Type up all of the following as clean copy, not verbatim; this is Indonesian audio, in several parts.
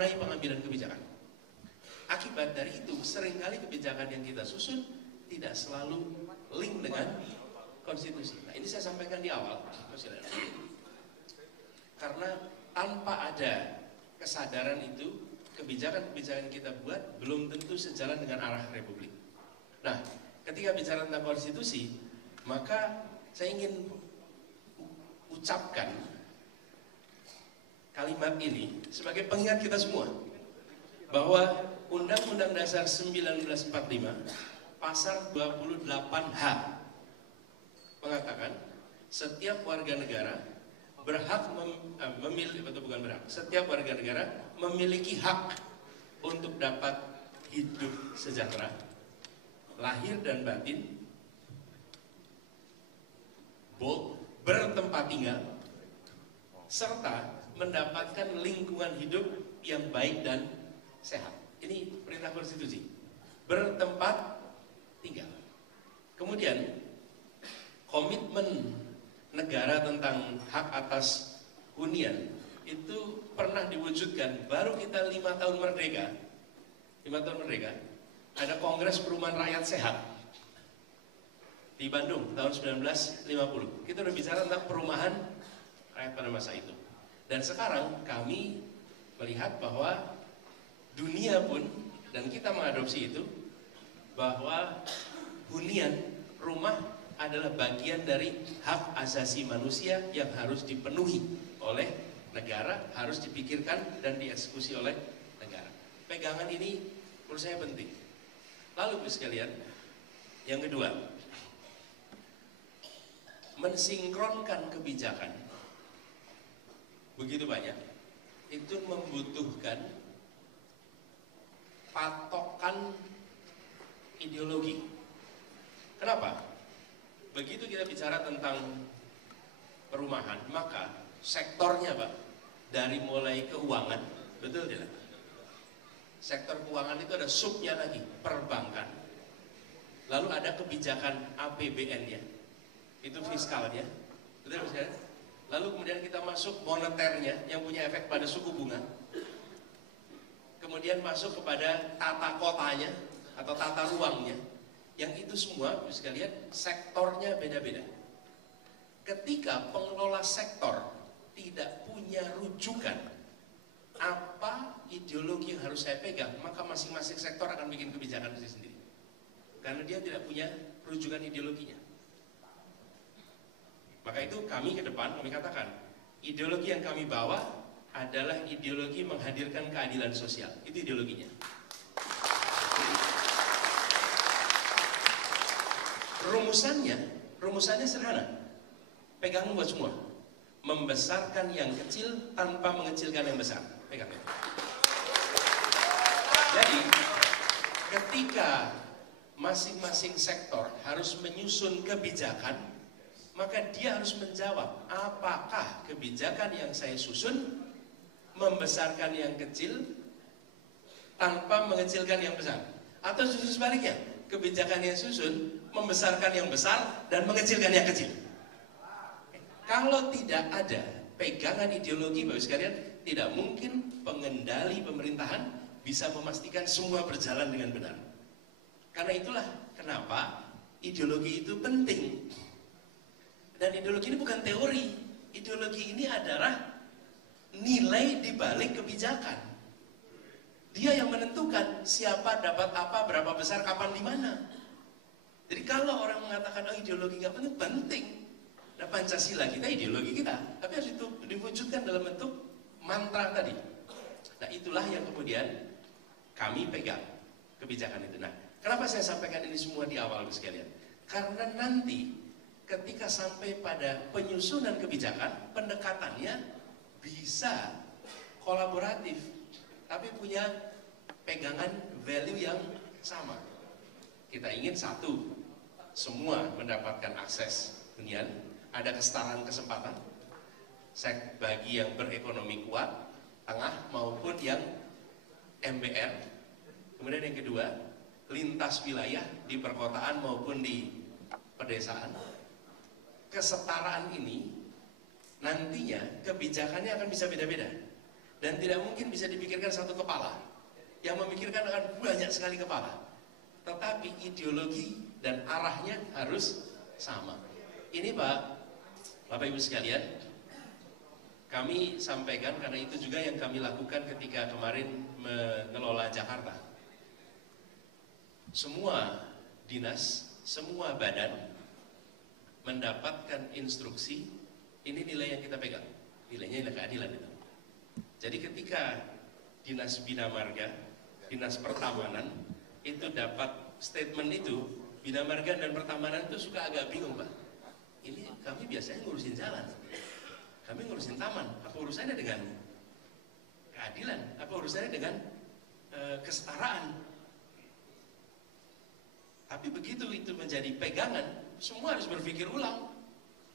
mewarnai pengambilan kebijakan. Akibat dari itu, seringkali kebijakan yang kita susun tidak selalu link dengan konstitusi. Nah, ini saya sampaikan di awal, karena tanpa ada kesadaran itu, kebijakan-kebijakan kita buat belum tentu sejalan dengan arah Republik. Nah, ketika bicara tentang konstitusi, maka saya ingin ucapkan kalimat ini sebagai pengingat kita semua bahwa Undang-Undang Dasar 1945 pasal 28H mengatakan setiap warga negara berhak memilih, atau bukan berhak, setiap warga negara memiliki hak untuk dapat hidup sejahtera, lahir dan batin, bertempat tinggal, serta mendapatkan lingkungan hidup yang baik dan sehat. Ini perintah konstitusi. Bertempat tinggal. Kemudian komitmen negara tentang hak atas hunian itu pernah diwujudkan baru kita 5 tahun merdeka. 5 tahun merdeka, ada Kongres Perumahan Rakyat Sehat di Bandung tahun 1950. Kita udah bicara tentang perumahan rakyat pada masa itu. Dan sekarang kami melihat bahwa dunia pun, dan kita mengadopsi itu, bahwa hunian rumah adalah bagian dari hak asasi manusia yang harus dipenuhi oleh negara, harus dipikirkan dan dieksekusi oleh negara. Pegangan ini menurut saya penting. Lalu sekalian, yang kedua, mensinkronkan kebijakan begitu banyak, itu membutuhkan patokan ideologi. Kenapa? Begitu kita bicara tentang perumahan, maka sektornya Pak, dari mulai keuangan, betul tidak? Sektor keuangan itu ada subnya lagi, perbankan. Lalu ada kebijakan APBN-nya, itu fiskalnya, betul tidak? Lalu kemudian kita masuk moneternya yang punya efek pada suku bunga. Kemudian masuk kepada tata kotanya atau tata ruangnya. Yang itu semua, sekalian, sektornya beda-beda. Ketika pengelola sektor tidak punya rujukan apa ideologi yang harus saya pegang, maka masing-masing sektor akan bikin kebijakan sendiri. Karena dia tidak punya rujukan ideologinya. Maka itu kami ke depan, kami katakan, ideologi yang kami bawa adalah ideologi menghadirkan keadilan sosial. Itu ideologinya. Rumusannya sederhana. Pegang buat semua. Membesarkan yang kecil tanpa mengecilkan yang besar. Pegang. Jadi, ketika masing-masing sektor harus menyusun kebijakan, maka dia harus menjawab apakah kebijakan yang saya susun membesarkan yang kecil tanpa mengecilkan yang besar, atau justru sebaliknya, kebijakan yang susun membesarkan yang besar dan mengecilkan yang kecil. Kalau tidak ada pegangan ideologi, Bapak sekalian, tidak mungkin pengendali pemerintahan bisa memastikan semua berjalan dengan benar. Karena itulah kenapa ideologi itu penting. Dan ideologi ini bukan teori. Ideologi ini adalah nilai di balik kebijakan. Dia yang menentukan siapa dapat apa, berapa besar, kapan, di mana. Jadi kalau orang mengatakan, oh ideologi nggak penting, penting. Nah, Pancasila kita ideologi kita, tapi harus itu diwujudkan dalam bentuk mantra tadi. Nah, itulah yang kemudian kami pegang kebijakan itu. Nah, kenapa saya sampaikan ini semua di awal sekalian? Karena nanti ketika sampai pada penyusunan kebijakan, pendekatannya bisa kolaboratif, tapi punya pegangan value yang sama. Kita ingin satu, semua mendapatkan akses hunian, ada kesetaraan kesempatan, bagi yang berekonomi kuat, tengah maupun yang MBR. Kemudian yang kedua, lintas wilayah di perkotaan maupun di pedesaan. Kesetaraan ini nantinya kebijakannya akan bisa beda-beda. Dan tidak mungkin bisa dipikirkan satu kepala. Yang memikirkan akan banyak sekali kepala. Tetapi ideologi dan arahnya harus sama. Ini Bapak Ibu sekalian, kami sampaikan karena itu juga yang kami lakukan ketika kemarin mengelola Jakarta. Semua dinas, semua badan mendapatkan instruksi, ini nilai yang kita pegang, nilainya nilai keadilan itu. Jadi ketika Dinas Bina Marga, Dinas Pertamanan itu dapat statement itu, Bina Marga dan Pertamanan itu suka agak bingung, Pak. Ini kami biasanya ngurusin jalan, kami ngurusin taman, apa urusannya dengan keadilan, apa urusannya dengan kesetaraan. Tapi begitu itu menjadi pegangan, semua harus berpikir ulang.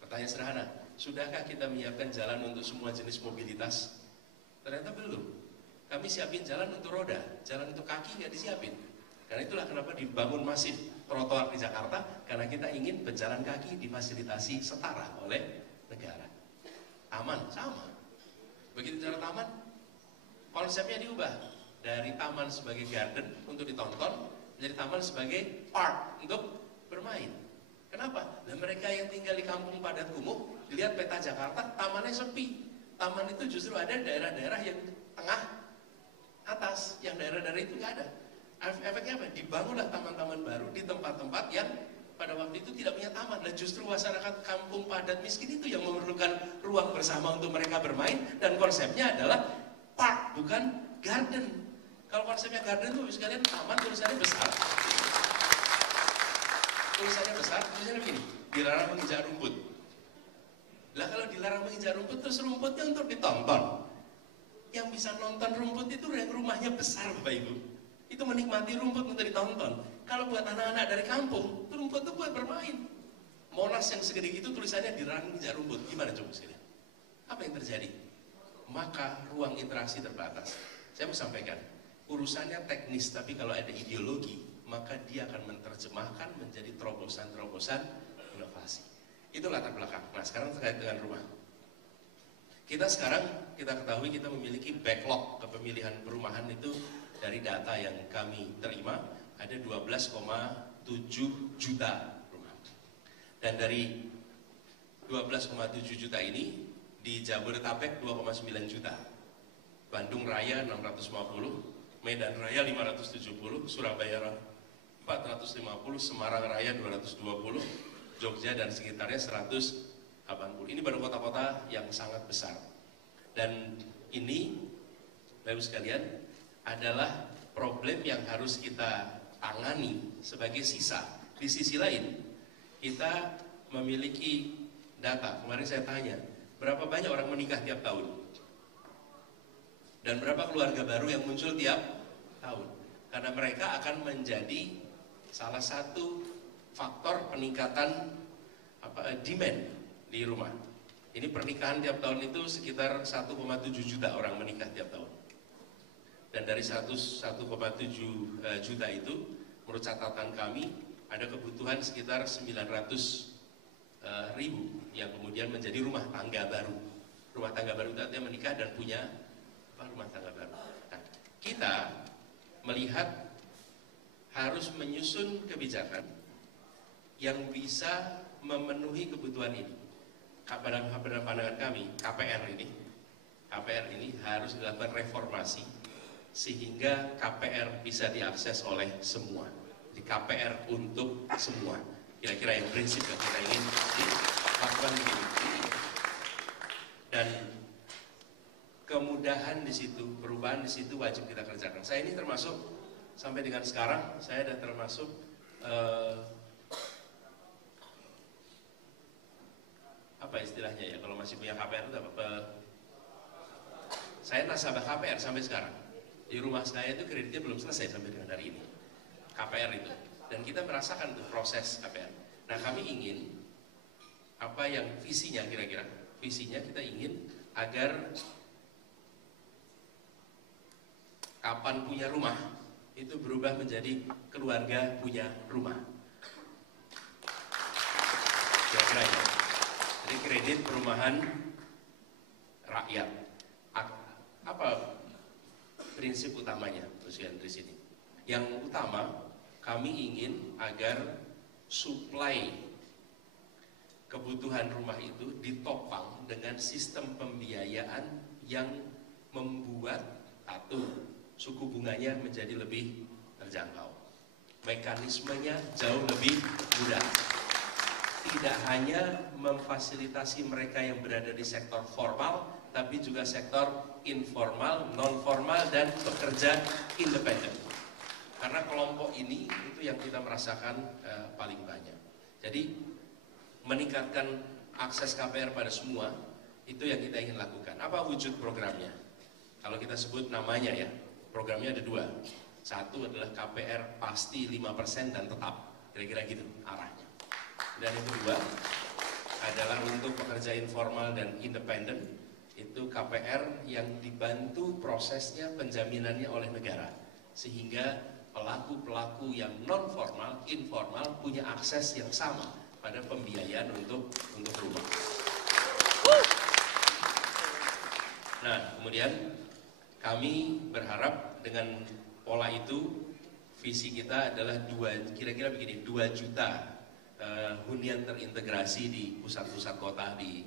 Pertanyaan sederhana, sudahkah kita menyiapkan jalan untuk semua jenis mobilitas? Ternyata belum. Kami siapin jalan untuk roda, jalan untuk kaki nggak disiapin. Karena itulah kenapa dibangun masif trotoar di Jakarta, karena kita ingin pejalan kaki difasilitasi setara oleh negara. Taman sama. Begitu jalan taman, konsepnya diubah dari taman sebagai garden untuk ditonton menjadi taman sebagai park untuk bermain. Kenapa? Dan mereka yang tinggal di kampung padat kumuh, dilihat peta Jakarta, tamannya sepi. Taman itu justru ada daerah-daerah yang tengah atas, yang daerah-daerah itu nggak ada. Efeknya apa? Dibangunlah taman-taman baru di tempat-tempat yang pada waktu itu tidak punya taman. Dan justru masyarakat kampung padat miskin itu yang memerlukan ruang bersama untuk mereka bermain. Dan konsepnya adalah park, bukan garden. Kalau konsepnya garden itu sekalian taman, tulisannya besar. Tulisannya begini, dilarang menginjak rumput. Lah kalau dilarang menginjak rumput, terus rumputnya untuk ditonton. Yang bisa nonton rumput itu yang rumahnya besar, Bapak Ibu. Itu menikmati rumput untuk ditonton. Kalau buat anak-anak dari kampung, rumput itu buat bermain. Monas yang segede itu tulisannya dilarang menginjak rumput. Gimana coba sekalian? Apa yang terjadi? Maka ruang interaksi terbatas. Saya mau sampaikan, urusannya teknis, tapi kalau ada ideologi, maka dia akan menerjemahkan menjadi terobosan-terobosan inovasi. Itu latar belakang. Nah sekarang terkait dengan rumah. Kita ketahui kita memiliki backlog kepemilihan perumahan itu dari data yang kami terima ada 12,7 juta rumah. Dan dari 12,7 juta ini di Jabodetabek 2,9 juta. Bandung Raya 650, Medan Raya 570, Surabaya 450, Semarang Raya 220, Jogja dan sekitarnya 180. Ini baru kota-kota yang sangat besar. Dan ini, Bapak-Ibu sekalian, adalah problem yang harus kita tangani sebagai sisa. Di sisi lain, kita memiliki data. Kemarin saya tanya, berapa banyak orang menikah tiap tahun? Dan berapa keluarga baru yang muncul tiap tahun? Karena mereka akan menjadi salah satu faktor peningkatan demand di rumah. Ini pernikahan tiap tahun itu sekitar 1,7 juta orang menikah tiap tahun. Dan dari 1,7 juta itu, menurut catatan kami, ada kebutuhan sekitar 900 ribu yang kemudian menjadi rumah tangga baru. Rumah tangga baru itu artinya menikah dan punya rumah tangga baru. Nah, kita melihat harus menyusun kebijakan yang bisa memenuhi kebutuhan ini. Pada pandangan kami, KPR ini harus dilakukan reformasi sehingga KPR bisa diakses oleh semua. Di KPR untuk semua. Kira-kira yang prinsip yang kita ingin lakukan begini. Dan kemudahan di situ, perubahan di situ wajib kita kerjakan. Saya ini termasuk sampai dengan sekarang saya sudah termasuk apa istilahnya ya, kalau masih punya KPR itu apa? Saya nasabah KPR sampai sekarang. Di rumah saya itu kreditnya belum selesai sampai dengan hari ini. KPR itu. Dan kita merasakan tuh proses KPR. Nah, kami ingin apa yang visinya kira-kira? Visinya kita ingin agar kapan punya rumah itu berubah menjadi keluarga punya rumah. Kira-kira ya. Jadi kredit perumahan rakyat. Apa prinsip utamanya, Mas Yandri sini. Yang utama, kami ingin agar supply kebutuhan rumah itu ditopang dengan sistem pembiayaan yang membuat suku bunganya menjadi lebih terjangkau. Mekanismenya jauh lebih mudah. Tidak hanya memfasilitasi mereka yang berada di sektor formal, tapi juga sektor informal, non-formal, dan pekerja independen. Karena kelompok ini itu yang kita merasakan paling banyak. Jadi meningkatkan akses KPR pada semua, itu yang kita ingin lakukan. Apa wujud programnya? Kalau kita sebut namanya ya, programnya ada dua. Satu adalah KPR pasti 5% dan tetap, kira-kira gitu arahnya. Dan yang kedua adalah untuk pekerja informal dan independen, itu KPR yang dibantu prosesnya penjaminannya oleh negara, sehingga pelaku-pelaku yang non formal, informal punya akses yang sama pada pembiayaan untuk rumah. Nah, kemudian kami berharap dengan pola itu, visi kita adalah kira-kira begini, 2 juta hunian terintegrasi di pusat-pusat kota di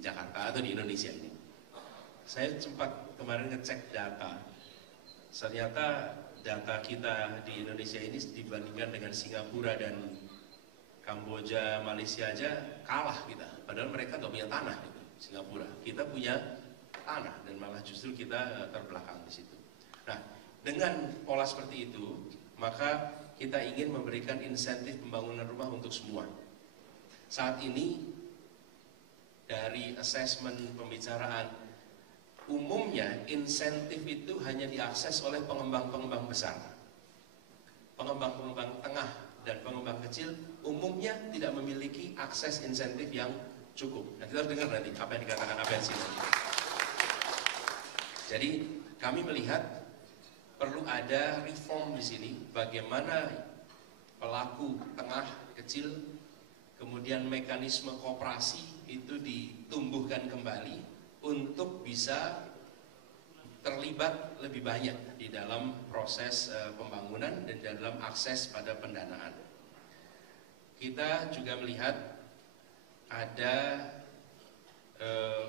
Jakarta atau di Indonesia ini. Saya sempat kemarin ngecek data, ternyata data kita di Indonesia ini dibandingkan dengan Singapura dan Kamboja, Malaysia aja kalah kita. Padahal mereka nggak punya tanah gitu, Singapura. Kita punya tanah dan malah justru kita terbelakang di situ. Nah, dengan pola seperti itu, maka kita ingin memberikan insentif pembangunan rumah untuk semua. Saat ini dari assessment pembicaraan, umumnya insentif itu hanya diakses oleh pengembang-pengembang besar. Pengembang-pengembang tengah dan pengembang kecil umumnya tidak memiliki akses insentif yang cukup. Nah, kita harus dengar nanti apa yang dikatakan APNC. Jadi kami melihat perlu ada reform di sini, bagaimana pelaku tengah kecil, kemudian mekanisme koperasi itu ditumbuhkan kembali untuk bisa terlibat lebih banyak di dalam proses pembangunan dan dalam akses pada pendanaan. Kita juga melihat ada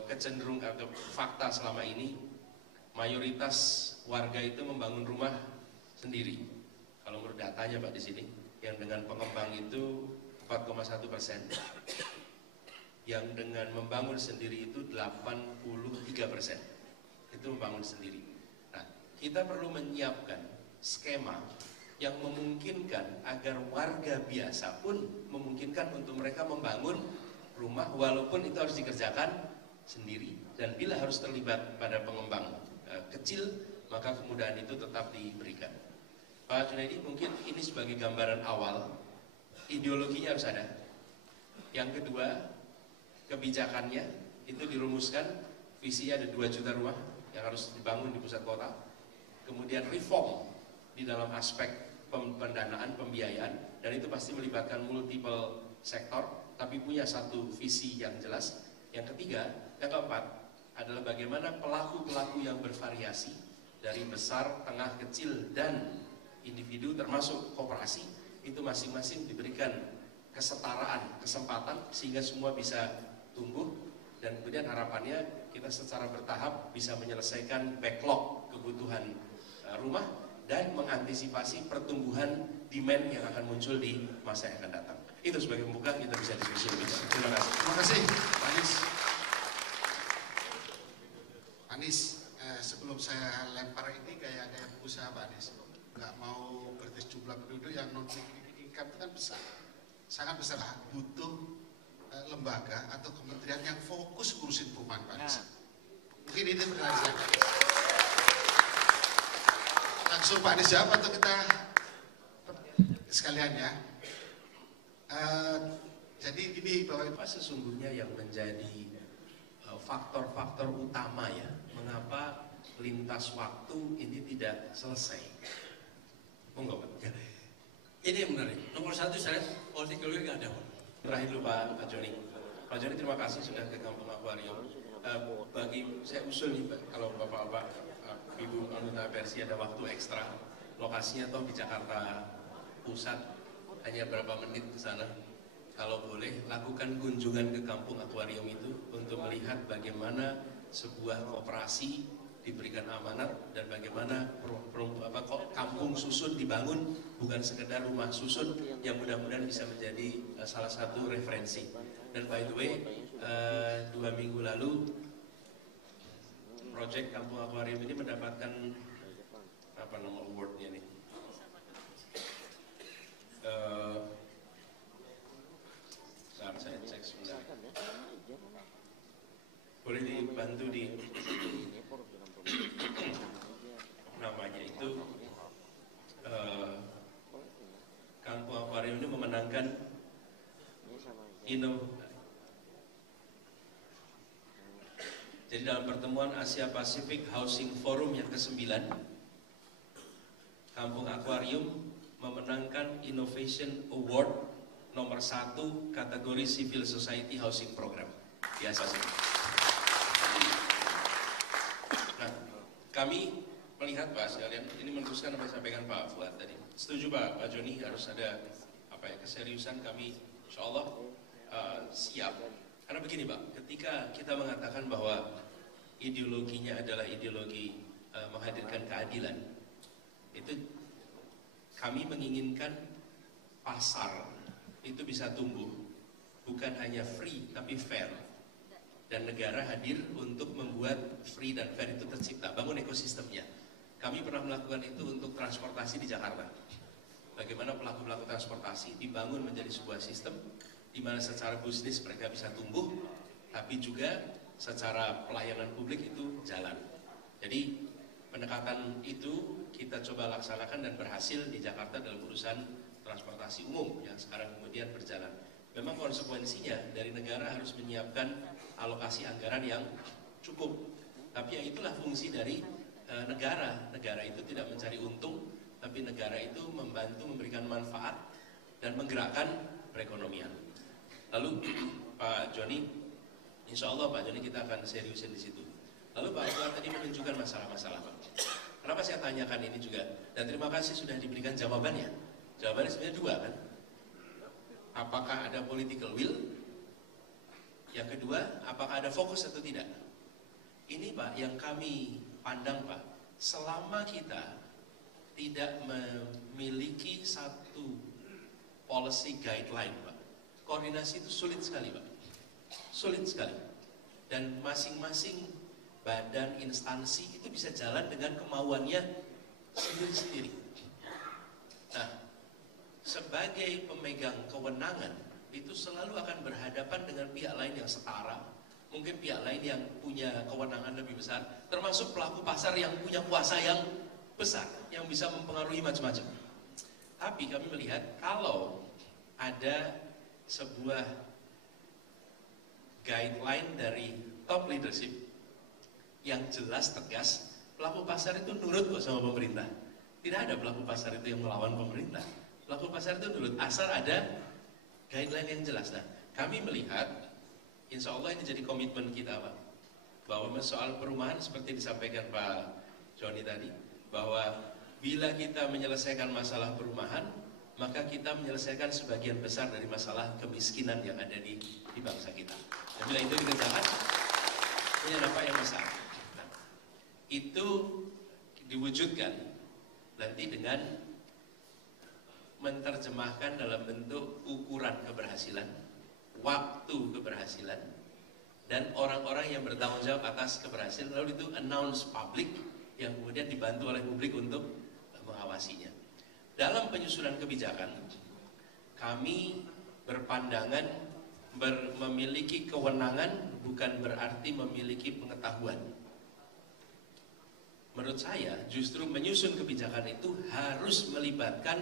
kecenderungan atau fakta selama ini, mayoritas warga itu membangun rumah sendiri. Kalau menurut datanya Pak di sini, yang dengan pengembang itu 4,1%, yang dengan membangun sendiri itu 83%. Itu membangun sendiri. Nah, kita perlu menyiapkan skema yang memungkinkan agar warga biasa pun memungkinkan untuk mereka membangun rumah, walaupun itu harus dikerjakan sendiri. Dan bila harus terlibat pada pengembang kecil, maka kemudahan itu tetap diberikan. Pak Junaidi, mungkin ini sebagai gambaran awal, ideologinya harus ada. Yang kedua, kebijakannya itu dirumuskan, visinya ada 2 juta rumah yang harus dibangun di pusat kota. Kemudian reform di dalam aspek pendanaan, pembiayaan, dan itu pasti melibatkan multiple sektor, tapi punya satu visi yang jelas. Yang ketiga, yang keempat adalah bagaimana pelaku-pelaku yang bervariasi dari besar, tengah, kecil, dan individu termasuk koperasi itu masing-masing diberikan kesetaraan, kesempatan sehingga semua bisa tumbuh, dan kemudian harapannya kita secara bertahap bisa menyelesaikan backlog kebutuhan rumah dan mengantisipasi pertumbuhan demand yang akan muncul di masa yang akan datang. Itu sebagai pembuka, kita bisa diskusi lebih jauh. Terima kasih. Terima kasih, Pak Anies. Anies, sebelum saya lempar ini kayak pengusaha Pak Anies, nggak mau berarti jumlah penduduk yang non income itu kan besar, sangat besar lah. Butuh lembaga atau kementerian yang fokus ngurusin perumahan Pak Anies. Mungkin ini pertanyaan Pak Anies. Langsung Pak Anies jawab atau kita sekalian ya. Jadi gini bahwa apa sesungguhnya yang menjadi faktor-faktor utama ya, mengapa lintas waktu ini tidak selesai? Monggo Pak. Ini yang menarik. Nomor 1 saya politik luar nggak ada. Terakhir dulu Pak Joni. Pak Joni, terima kasih sudah ke Kampung Akuarium. Bagi saya usul nih Pak, kalau Bapak-Bapak Ibu anggota Persi ada waktu ekstra, lokasinya toh di Jakarta Pusat, hanya berapa menit ke sana. Kalau boleh, lakukan kunjungan ke kampung akuarium itu untuk melihat bagaimana sebuah koperasi diberikan amanat dan bagaimana kampung susun dibangun, bukan sekedar rumah susun yang mudah-mudahan bisa menjadi salah satu referensi. Dan by the way, 2 minggu lalu proyek kampung akuarium ini mendapatkan apa nama awardnya nih? Saya cek sebentar. Boleh dibantu di namanya itu kampung akuarium ini memenangkan jadi dalam pertemuan Asia Pacific Housing Forum yang ke-9, kampung akuarium memenangkan Innovation Award nomor 1 kategori Civil Society Housing Program. Biasa sih. Nah, kami melihat Pak sekalian, ini meneruskan apa yang disampaikan Pak Fuad tadi. Setuju Pak Joni, harus ada keseriusan kami, insya Allah siap. Karena begini Pak, ketika kita mengatakan bahwa ideologinya adalah ideologi menghadirkan keadilan, itu kami menginginkan pasar itu bisa tumbuh, bukan hanya free tapi fair, dan negara hadir untuk membuat free dan fair itu tercipta, bangun ekosistemnya. Kami pernah melakukan itu untuk transportasi di Jakarta. Bagaimana pelaku-pelaku transportasi dibangun menjadi sebuah sistem di mana secara bisnis mereka bisa tumbuh, tapi juga secara pelayanan publik itu jalan. Jadi pendekatan itu kita coba laksanakan dan berhasil di Jakarta dalam urusan transportasi umum yang sekarang kemudian berjalan. Memang konsekuensinya dari negara harus menyiapkan alokasi anggaran yang cukup. Tapi ya itulah fungsi dari negara. Negara itu tidak mencari untung, tapi negara itu membantu memberikan manfaat dan menggerakkan perekonomian. Lalu Pak Joni, insya Allah Pak Joni kita akan seriusin di situ. Lalu Pak Fuad tadi menunjukkan masalah-masalah Pak. Kenapa saya tanyakan ini juga? Dan terima kasih sudah diberikan jawabannya. Jawabannya sebenarnya 2 kan. Apakah ada political will? Yang kedua, apakah ada fokus atau tidak? Ini Pak yang kami pandang Pak, selama kita tidak memiliki satu policy guideline Pak, koordinasi itu sulit sekali Pak. Sulit sekali. Dan masing-masing badan instansi itu bisa jalan dengan kemauannya sendiri-sendiri. Nah, sebagai pemegang kewenangan itu selalu akan berhadapan dengan pihak lain yang setara, mungkin pihak lain yang punya kewenangan lebih besar, termasuk pelaku pasar yang punya kuasa yang besar, yang bisa mempengaruhi macam-macam. Tapi kami melihat kalau ada sebuah guideline dari top leadership yang jelas, tegas, pelaku pasar itu nurut kok sama pemerintah. Tidak ada pelaku pasar itu yang melawan pemerintah. Pelaku pasar itu nurut, asal ada guideline yang jelas. Nah, kami melihat, insya Allah ini jadi komitmen kita Pak, bahwa soal perumahan seperti disampaikan Pak Joni tadi, bahwa bila kita menyelesaikan masalah perumahan, maka kita menyelesaikan sebagian besar dari masalah kemiskinan yang ada di bangsa kita. Dan bila itu dikerjakan, punya dampak yang besar. Nah, itu diwujudkan nanti dengan menerjemahkan dalam bentuk ukuran keberhasilan, waktu keberhasilan, dan orang-orang yang bertanggung jawab atas keberhasilan, lalu itu announce publik yang kemudian dibantu oleh publik untuk mengawasinya. Dalam penyusunan kebijakan, kami berpandangan memiliki kewenangan bukan berarti memiliki pengetahuan. Menurut saya, justru menyusun kebijakan itu harus melibatkan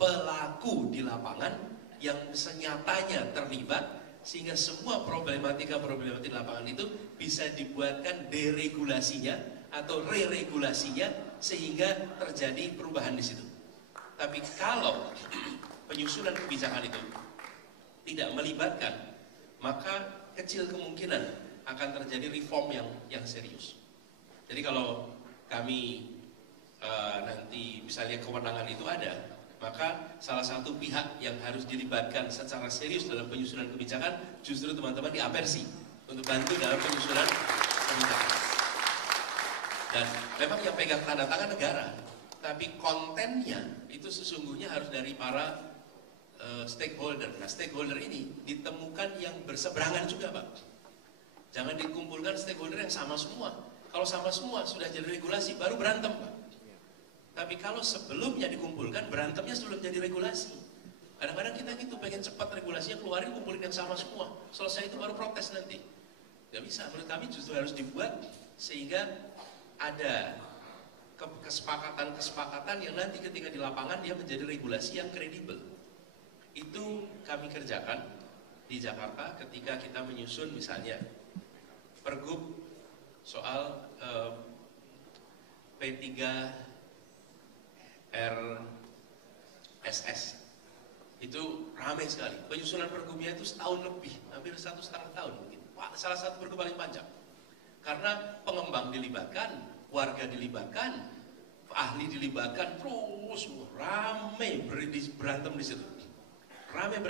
pelaku di lapangan yang senyatanya terlibat, sehingga semua problematika di lapangan itu bisa dibuatkan deregulasinya atau re-regulasinya sehingga terjadi perubahan di situ. Tapi kalau penyusunan kebijakan itu tidak melibatkan, maka kecil kemungkinan akan terjadi reform yang serius. Jadi kalau kami nanti misalnya kewenangan itu ada, maka salah satu pihak yang harus dilibatkan secara serius dalam penyusunan kebijakan justru teman-teman di Apersi untuk bantu dalam penyusunan kebijakan. Dan memang yang pegang tanda tangan negara, tapi kontennya itu sesungguhnya harus dari para stakeholder. Nah, stakeholder ini ditemukan yang berseberangan juga, Pak. Jangan dikumpulkan stakeholder yang sama semua. Kalau sama semua sudah jadi regulasi, baru berantem, Pak. Tapi kalau sebelumnya dikumpulkan, berantemnya sebelum jadi regulasi. Kadang-kadang kita gitu, pengen cepat regulasinya keluarin, kumpulin yang sama semua. Selesai itu baru protes nanti. Gak bisa, menurut kami justru harus dibuat sehingga ada kesepakatan-kesepakatan yang nanti ketika di lapangan dia menjadi regulasi yang kredibel. Itu kami kerjakan di Jakarta ketika kita menyusun misalnya Pergub soal P3RSS. Itu ramai sekali. Penyusunan pergubnya itu setahun lebih, hampir 1,5 tahun mungkin. Wah, salah satu pergub paling panjang. Karena pengembang dilibatkan, warga dilibatkan, ahli dilibatkan, terus ramai berantem di situ. Ramai